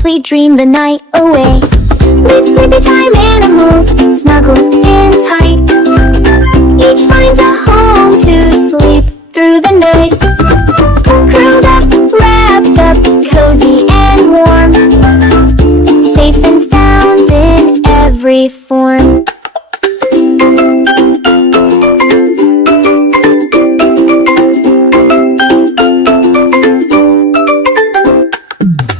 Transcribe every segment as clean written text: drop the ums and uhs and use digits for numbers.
softly dream the night away. Live sleepy time animals, snuggled in tight. Each finds a home to sleep through the night. Curled up, wrapped up, cozy and warm, safe and sound in every form.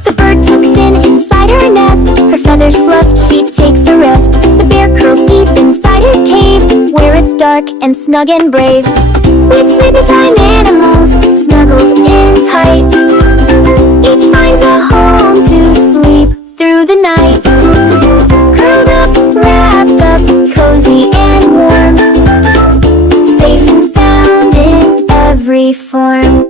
The bird tucks in inside her nest, her feathers fluffed, she takes a rest. The bear curls deep inside his cave, where it's dark and snug and brave. With sleepy time animals, snuggled in tight. Each finds a home to sleep through the night. Curled up, wrapped up, cozy and warm, safe and sound in every form.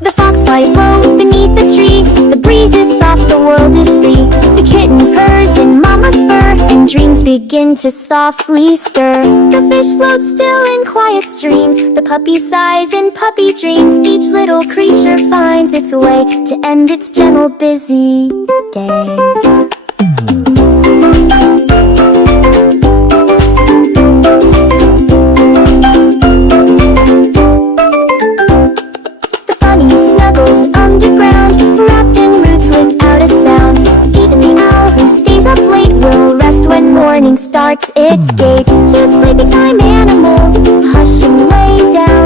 The fox lies low beneath the tree, the breeze is soft, the world is free. The kitten purrs in mama's fur, and dreams begin to softly stir. The fish floats still in quiet streams, the puppy sighs in puppy dreams. Each little creature finds its way to end its gentle busy day. The bunny snuggles underground, wrapped in roots without a sound. Even the owl who stays up late will rest when morning starts its gate. Cute sleepy time animals hush and lay down.